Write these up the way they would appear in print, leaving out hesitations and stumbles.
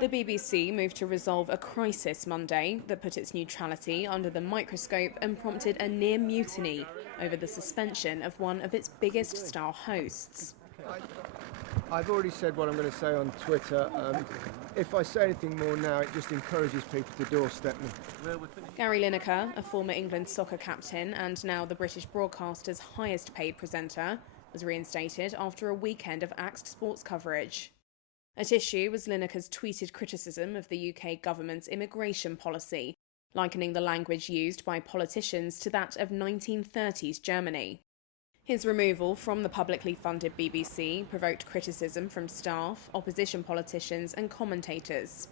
The BBC moved to resolve a crisis Monday that put its neutrality under the microscope and prompted a near mutiny over the suspension of one of its biggest star hosts. I've already said what I'm going to say on Twitter. If I say anything more now, it just encourages people to doorstep me. Gary Lineker, a former England soccer captain and now the British broadcaster's highest paid presenter, was reinstated after a weekend of axed sports coverage. At issue was Lineker's tweeted criticism of the UK government's immigration policy, likening the language used by politicians to that of 1930s Germany. His removal from the publicly funded BBC provoked criticism from staff, opposition politicians and commentators.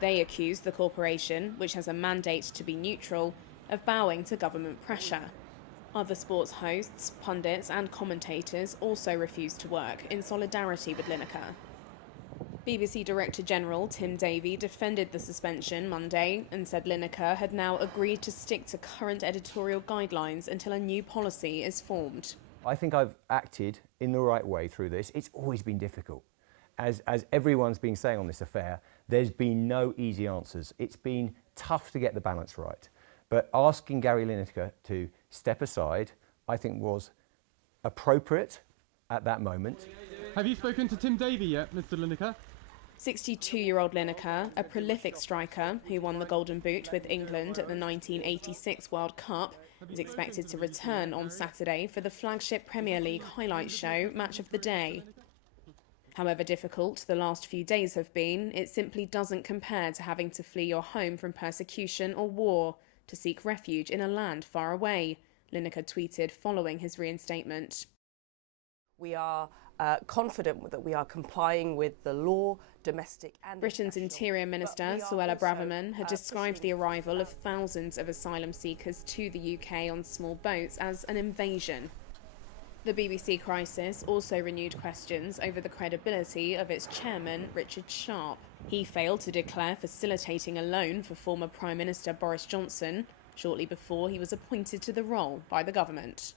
They accused the corporation, which has a mandate to be neutral, of bowing to government pressure. Other sports hosts, pundits and commentators also refused to work in solidarity with Lineker. BBC Director General Tim Davie defended the suspension Monday and said Lineker had now agreed to stick to current editorial guidelines until a new policy is formed. I think I've acted in the right way through this. It's always been difficult. As everyone's been saying on this affair, there's been no easy answers. It's been tough to get the balance right. But asking Gary Lineker to step aside, I think, was appropriate at that moment. Have you spoken to Tim Davie yet, Mr. Lineker? 62-year-old Lineker, a prolific striker who won the Golden Boot with England at the 1986 World Cup, is expected to return on Saturday for the flagship Premier League highlight show Match of the Day. However difficult the last few days have been, it simply doesn't compare to having to flee your home from persecution or war to seek refuge in a land far away, Lineker tweeted following his reinstatement. We are confident that we are complying with the law, domestic and... Britain's Interior Minister, Suella Braverman, had described the arrival of thousands of asylum seekers to the UK on small boats as an invasion. The BBC crisis also renewed questions over the credibility of its chairman, Richard Sharp. He failed to declare facilitating a loan for former Prime Minister Boris Johnson shortly before he was appointed to the role by the government.